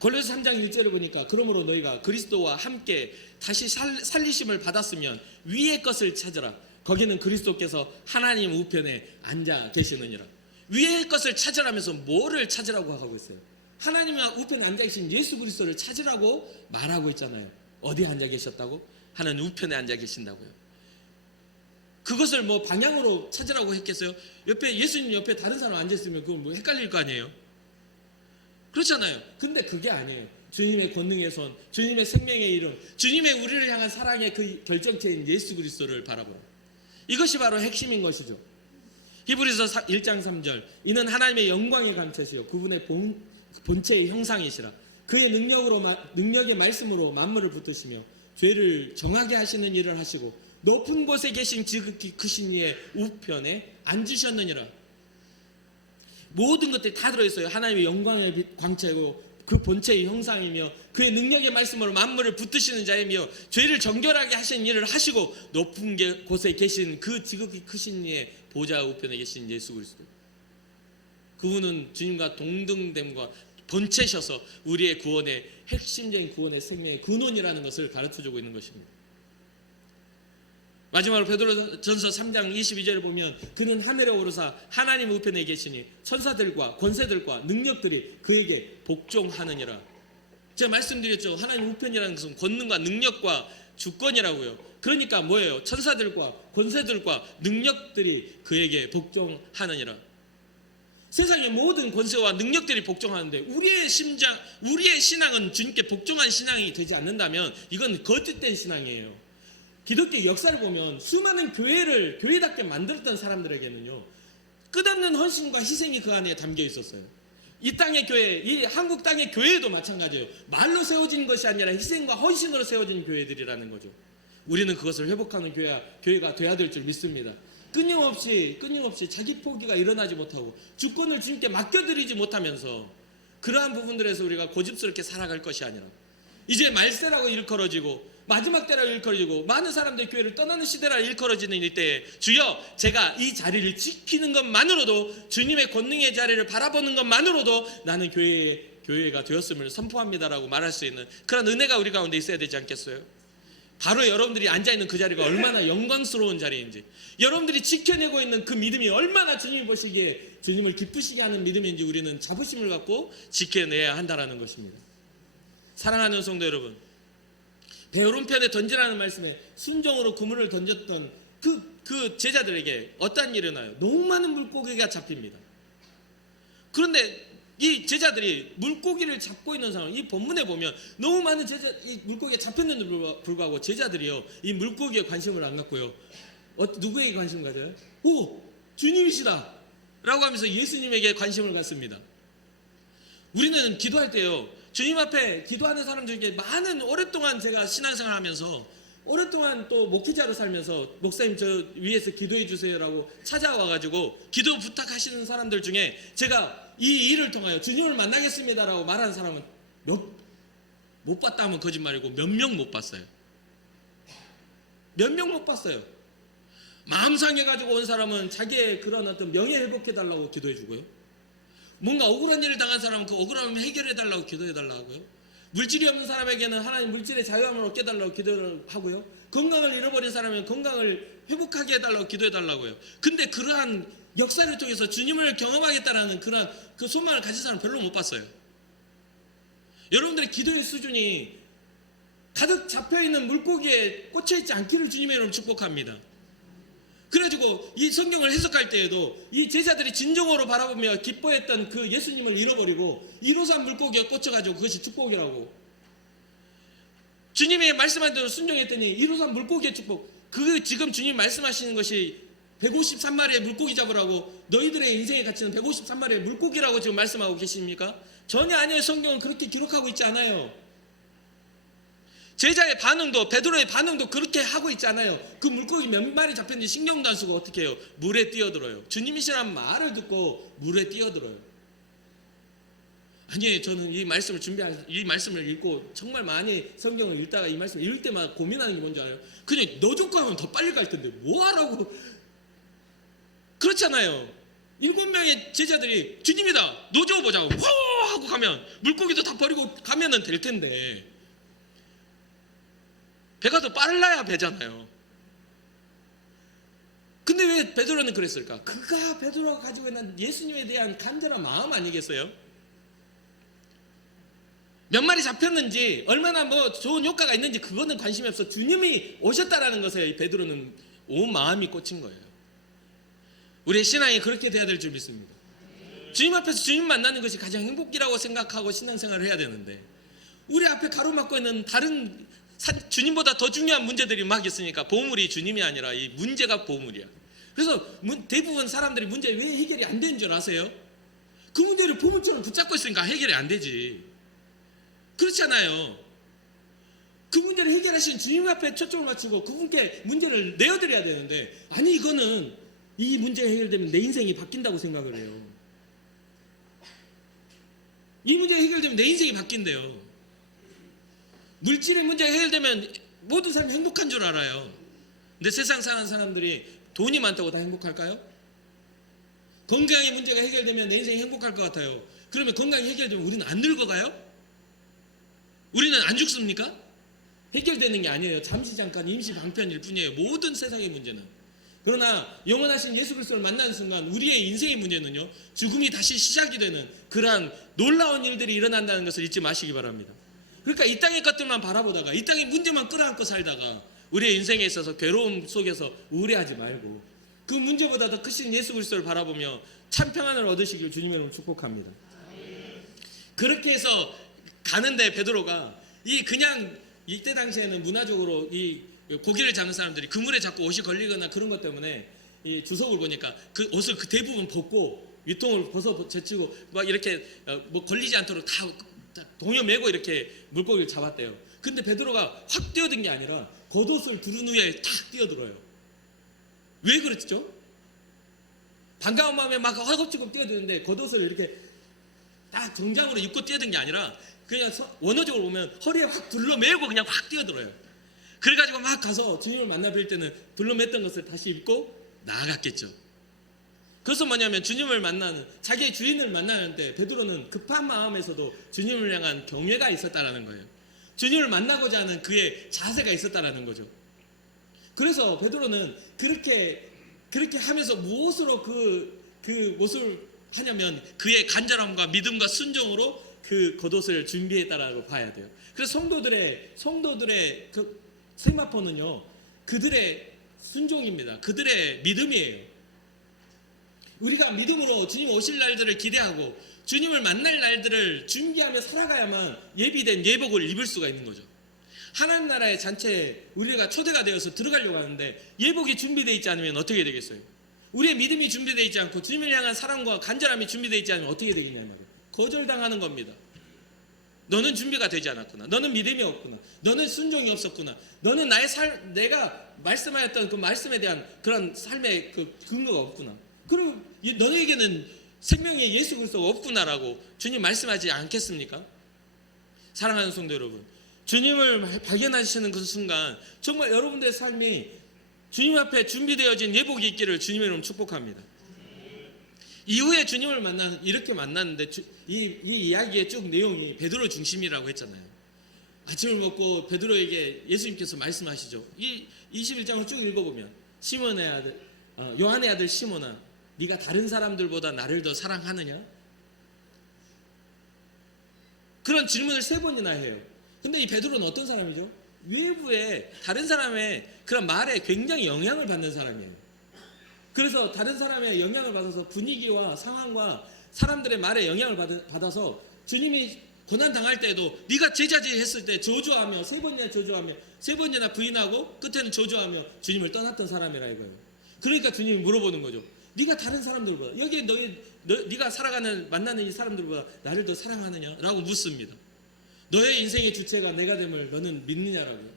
골로새 3장 1절을 보니까 그러므로 너희가 그리스도와 함께 다시 살리심을 받았으면 위의 것을 찾으라. 거기는 그리스도께서 하나님 우편에 앉아 계시느니라. 위의 것을 찾으라면서 뭐를 찾으라고 하고 있어요? 하나님 우편에 앉아 계신 예수 그리스도를 찾으라고 말하고 있잖아요. 어디에 앉아 계셨다고? 하나님 우편에 앉아 계신다고요. 그것을 뭐 방향으로 찾으라고 했겠어요? 옆에 예수님 옆에 다른 사람 앉아 있으면 그건 뭐 헷갈릴 거 아니에요? 그렇잖아요. 근데 그게 아니에요. 주님의 권능의 손, 주님의 생명의 이름, 주님의 우리를 향한 사랑의 그 결정체인 예수 그리스도를 바라보라. 이것이 바로 핵심인 것이죠. 히브리서 1장 3절, 이는 하나님의 영광의 감체시요 그분의 본체의 형상이시라. 그의 능력의 말씀으로 만물을 붙드시며 죄를 정하게 하시는 일을 하시고 높은 곳에 계신 지극히 크신 이의 우편에 앉으셨느니라. 모든 것들이 다 들어있어요. 하나님의 영광의 광채고 그 본체의 형상이며 그의 능력의 말씀으로 만물을 붙드시는 자이며 죄를 정결하게 하시는 일을 하시고 높은 곳에 계신 그 지극히 크신 이의 보좌 우편에 계신 예수 그리스도, 그분은 주님과 동등됨과 본체셔서 우리의 구원의 핵심적인 구원의 생명의 근원이라는 것을 가르쳐주고 있는 것입니다. 마지막으로 베드로전서 3장 22절을 보면 그는 하늘에 오르사 하나님 우편에 계시니 천사들과 권세들과 능력들이 그에게 복종하느니라. 제가 말씀드렸죠. 하나님 우편이라는 것은 권능과 능력과 주권이라고요. 그러니까 뭐예요? 천사들과 권세들과 능력들이 그에게 복종하느니라. 세상의 모든 권세와 능력들이 복종하는데 우리의 신앙은 주님께 복종한 신앙이 되지 않는다면 이건 거짓된 신앙이에요. 기독교 역사를 보면 수많은 교회답게 만들었던 사람들에게는요, 끝없는 헌신과 희생이 그 안에 담겨 있었어요. 이 땅의 교회, 이 한국 땅의 교회도 마찬가지예요. 말로 세워진 것이 아니라 희생과 헌신으로 세워진 교회들이라는 거죠. 우리는 그것을 회복하는 교회가 돼야 될 줄 믿습니다. 끊임없이 자기 포기가 일어나지 못하고 주권을 주님께 맡겨드리지 못하면서 그러한 부분들에서 우리가 고집스럽게 살아갈 것이 아니라 이제 말세라고 일컬어지고 마지막 때라 일컬어지고 많은 사람들이 교회를 떠나는 시대라 일컬어지는 이때에 주여 제가 이 자리를 지키는 것만으로도 주님의 권능의 자리를 바라보는 것만으로도 나는 교회가 되었음을 선포합니다라고 말할 수 있는 그런 은혜가 우리 가운데 있어야 되지 않겠어요? 바로 여러분들이 앉아있는 그 자리가 얼마나 영광스러운 자리인지, 여러분들이 지켜내고 있는 그 믿음이 얼마나 주님이 보시기에 주님을 기쁘시게 하는 믿음인지 우리는 자부심을 갖고 지켜내야 한다는 것입니다. 사랑하는 성도 여러분, 배 오른편에 던지라는 말씀에 순종으로 그물을 던졌던 그 제자들에게 어떠한 일이 일어나요? 너무 많은 물고기가 잡힙니다. 그런데 이 제자들이 물고기를 잡고 있는 상황, 이 본문에 보면 너무 많은 이 물고기가 잡혔는데도 불구하고 제자들이요, 이 물고기에 관심을 안 갖고요, 누구에게 관심을 가져요? 오, 주님이시다 라고 하면서 예수님에게 관심을 갖습니다. 우리는 기도할 때요, 주님 앞에 기도하는 사람들 중에 많은, 오랫동안 제가 신앙생활 하면서 오랫동안 또 목회자로 살면서 목사님 저 위에서 기도해 주세요라고 찾아와가지고 기도 부탁하시는 사람들 중에 제가 이 일을 통하여 주님을 만나겠습니다라고 말하는 사람은 못 봤다 하면 거짓말이고 몇 명 못 봤어요. 몇 명 못 봤어요. 마음 상해가지고 온 사람은 자기의 그런 어떤 명예 회복해달라고 기도해주고요, 뭔가 억울한 일을 당한 사람은 그 억울함을 해결해달라고 기도해달라고 하고요, 물질이 없는 사람에게는 하나님 물질의 자유함을 얻게 해달라고 기도를 하고요, 건강을 잃어버린 사람은 건강을 회복하게 해달라고 기도해달라고요. 근데 그러한 역사를 통해서 주님을 경험하겠다라는 그런 그 소망을 가진 사람 별로 못 봤어요. 여러분들의 기도의 수준이 가득 잡혀있는 물고기에 꽂혀있지 않기를 주님의 이름으로 축복합니다. 그래가지고 이 성경을 해석할 때에도 이 제자들이 진정으로 바라보며 기뻐했던 그 예수님을 잃어버리고 1호산 물고기에 꽂혀가지고 그것이 축복이라고. 주님이 말씀한 대로 순종했더니 1호산 물고기의 축복. 그 지금 주님 말씀하시는 것이 153마리의 물고기 잡으라고 너희들의 인생의 가치는 153마리의 물고기라고 지금 말씀하고 계십니까? 전혀 아니에요. 성경은 그렇게 기록하고 있지 않아요. 제자의 반응도, 베드로의 반응도 그렇게 하고 있지 않아요. 그 물고기 몇 마리 잡혔는지 신경도 안 쓰고 어떻게 해요? 물에 뛰어들어요. 주님이시라는 말을 듣고 물에 뛰어들어요. 아니에요. 저는 이 말씀을 읽고 정말 많이 성경을 읽다가 이 말씀을 읽을 때마다 고민하는 게 뭔지 알아요? 그냥 너 죽고 하면 더 빨리 갈 텐데 뭐 하라고. 그렇잖아요. 7명의 제자들이 주님이다 노조 보자고 호 하고 가면 물고기도 다 버리고 가면은 될 텐데 배가 더 빨라야 배잖아요. 근데 왜 베드로는 그랬을까? 그가 베드로가 가지고 있는 예수님에 대한 간절한 마음 아니겠어요? 몇 마리 잡혔는지 얼마나 뭐 좋은 효과가 있는지 그거는 관심이 없어. 주님이 오셨다라는 것에 베드로는 온 마음이 꽂힌 거예요. 우리의 신앙이 그렇게 돼야 될 줄 믿습니다. 주님 앞에서 주님 만나는 것이 가장 행복이라고 생각하고 신앙생활을 해야 되는데 우리 앞에 가로막고 있는 다른 주님보다 더 중요한 문제들이 막 있으니까 보물이 주님이 아니라 이 문제가 보물이야. 그래서 대부분 사람들이 문제 왜 해결이 안 되는 줄 아세요? 그 문제를 보물처럼 붙잡고 있으니까 해결이 안 되지. 그렇잖아요. 그 문제를 해결하신 주님 앞에 초점을 맞추고 그분께 문제를 내어드려야 되는데 아니 이거는 이 문제가 해결되면 내 인생이 바뀐다고 생각을 해요. 이 문제가 해결되면 내 인생이 바뀐대요. 물질의 문제가 해결되면 모든 사람이 행복한 줄 알아요. 근데 세상 사는 사람들이 돈이 많다고 다 행복할까요? 건강의 문제가 해결되면 내 인생이 행복할 것 같아요. 그러면 건강이 해결되면 우리는 안 늙어가요? 우리는 안 죽습니까? 해결되는 게 아니에요. 잠시 잠깐 임시 방편일 뿐이에요. 모든 세상의 문제는. 그러나 영원하신 예수 그리스도를 만나는 순간 우리의 인생의 문제는요 죽음이 다시 시작이 되는 그러한 놀라운 일들이 일어난다는 것을 잊지 마시기 바랍니다. 그러니까 이 땅의 것들만 바라보다가 이 땅의 문제만 끌어안고 살다가 우리의 인생에 있어서 괴로움 속에서 우울해하지 말고 그 문제보다 더 크신 예수 그리스도를 바라보며 참 평안을 얻으시길 주님의 이름으로 축복합니다. 그렇게 해서 가는데 베드로가 이 그냥 이때 당시에는 문화적으로 이 고기를 잡는 사람들이 그물에 자꾸 옷이 걸리거나 그런 것 때문에 이 주석을 보니까 그 옷을 그 대부분 벗고 위통을 벗어 제치고 막 이렇게 뭐 걸리지 않도록 다 동여 매고 이렇게 물고기를 잡았대요. 근데 베드로가 확 뛰어든 게 아니라 겉옷을 두른 후에 탁 뛰어들어요. 왜 그랬죠? 반가운 마음에 막 허겁지겁 뛰어드는데 겉옷을 이렇게 딱 정장으로 입고 뛰어든 게 아니라 그냥 원어적으로 보면 허리에 확 둘러매고 그냥 확 뛰어들어요. 그래가지고 막 가서 주님을 만나 뵐 때는 둘러맸던 것을 다시 입고 나아갔겠죠. 그래서 뭐냐면 주님을 만나는 자기의 주인을 만나는데 베드로는 급한 마음에서도 주님을 향한 경외가 있었다라는 거예요. 주님을 만나고자 하는 그의 자세가 있었다라는 거죠. 그래서 베드로는 그렇게 하면서 무엇으로 그 옷을 하냐면 그의 간절함과 믿음과 순종으로 그 겉옷을 준비했다라고 봐야 돼요. 그래서 성도들의 그 세마포는요 그들의 순종입니다. 그들의 믿음이에요. 우리가 믿음으로 주님 오실 날들을 기대하고 주님을 만날 날들을 준비하며 살아가야만 예비된 예복을 입을 수가 있는 거죠. 하나님 나라의 잔치에 우리가 초대가 되어서 들어가려고 하는데 예복이 준비되어 있지 않으면 어떻게 되겠어요? 우리의 믿음이 준비되어 있지 않고 주님을 향한 사랑과 간절함이 준비되어 있지 않으면 어떻게 되겠냐는 거예요. 거절당하는 겁니다. 너는 준비가 되지 않았구나. 너는 믿음이 없구나. 너는 순종이 없었구나. 너는 내가 말씀하였던 그 말씀에 대한 그런 삶의 그 근거가 없구나. 그럼 너에게는 생명의 예수 그리스도가 없구나라고 주님 말씀하지 않겠습니까? 사랑하는 성도 여러분, 주님을 발견하시는 그 순간 정말 여러분들의 삶이 주님 앞에 준비되어진 예복이 있기를 주님의 이름으로 축복합니다. 이후에 주님을 이렇게 만났는데 이 이야기의 쭉 내용이 베드로 중심이라고 했잖아요. 아침을 먹고 베드로에게 예수님께서 말씀하시죠. 이 21장을 쭉 읽어보면 시몬의 아들 요한의 아들 시몬아 네가 다른 사람들보다 나를 더 사랑하느냐? 그런 질문을 3번이나 해요. 근데 이 베드로는 어떤 사람이죠? 외부에 다른 사람의 그런 말에 굉장히 영향을 받는 사람이에요. 그래서 다른 사람의 영향을 받아서 분위기와 상황과 사람들의 말에 영향을 받아서 주님이 고난당할 때에도 네가 제자지 했을 때 저주하며 3번이나 저주하며 3번이나 부인하고 끝에는 저주하며 주님을 떠났던 사람이라 이거예요. 그러니까 주님이 물어보는 거죠. 네가 다른 사람들보다 여기 네가 살아가는 만나는 이 사람들보다 나를 더 사랑하느냐? 라고 묻습니다. 너의 인생의 주체가 내가 됨을 너는 믿느냐라고요.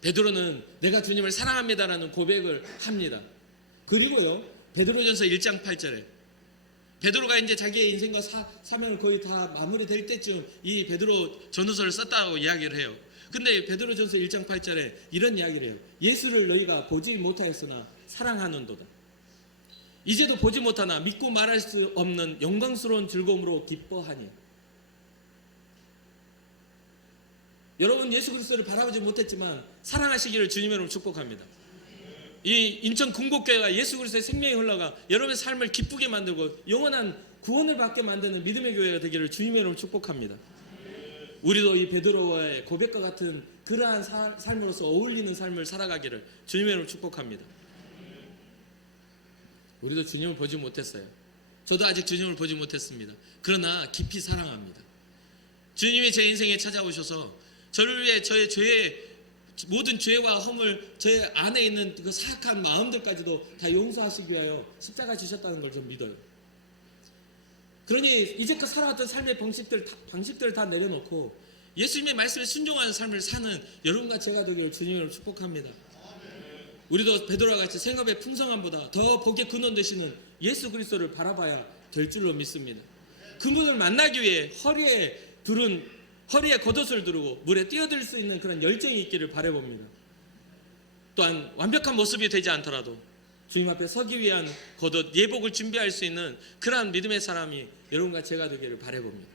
베드로는 내가 주님을 사랑합니다라는 고백을 합니다. 그리고요, 베드로전서 1장 8절에 베드로가 이제 자기의 인생과 사명을 거의 다 마무리될 때쯤 이 베드로 전후서를 썼다고 이야기를 해요. 근데 베드로전서 1장 8절에 이런 이야기를 해요. 예수를 너희가 보지 못하였으나 사랑하는도다. 이제도 보지 못하나 믿고 말할 수 없는 영광스러운 즐거움으로 기뻐하니. 여러분 예수 그리스도를 바라보지 못했지만 사랑하시기를 주님의 이름으로 축복합니다. 이 인천 궁곡교회가 예수 그리스도의 생명이 흘러가 여러분의 삶을 기쁘게 만들고 영원한 구원을 받게 만드는 믿음의 교회가 되기를 주님의 이름으로 축복합니다. 우리도 이 베드로와의 고백과 같은 그러한 삶으로서 어울리는 삶을 살아가기를 주님의 이름으로 축복합니다. 우리도 주님을 보지 못했어요. 저도 아직 주님을 보지 못했습니다. 그러나 깊이 사랑합니다. 주님이 제 인생에 찾아오셔서 저를 위해 저의 죄의 모든 죄와 허물, 제 안에 있는 그 사악한 마음들까지도 다 용서하시기 위하여 십자가 지셨다는 걸 좀 믿어요. 그러니 이제껏 살아왔던 삶의 방식들을 다 내려놓고 예수님의 말씀에 순종하는 삶을 사는 여러분과 제가 되기를 주님으로 축복합니다. 우리도 베드로와 같이 생업의 풍성함보다 더 복의 근원 되시는 예수 그리스도를 바라봐야 될 줄로 믿습니다. 그분을 만나기 위해 허리에 겉옷을 두르고 물에 뛰어들 수 있는 그런 열정이 있기를 바라봅니다. 또한 완벽한 모습이 되지 않더라도 주님 앞에 서기 위한 겉옷, 예복을 준비할 수 있는 그러한 믿음의 사람이 여러분과 제가 되기를 바라봅니다.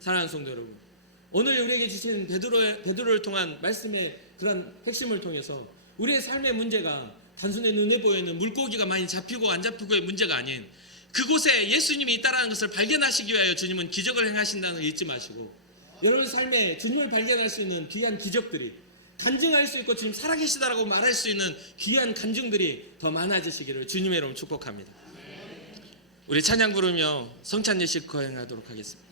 사랑하는 성도 여러분, 오늘 우리에게 주신 베드로를 통한 말씀의 그런 핵심을 통해서 우리의 삶의 문제가 단순히 눈에 보이는 물고기가 많이 잡히고 안 잡히고의 문제가 아닌 그곳에 예수님이 있다는 것을 발견하시기 위하여 주님은 기적을 행하신다는 걸 잊지 마시고 여러분 삶에 주님을 발견할 수 있는 귀한 기적들이 간증할 수 있고 주님 살아계시다라고 말할 수 있는 귀한 간증들이 더 많아지시기를 주님의 이름으로 축복합니다. 우리 찬양 부르며 성찬 예식 거행하도록 하겠습니다.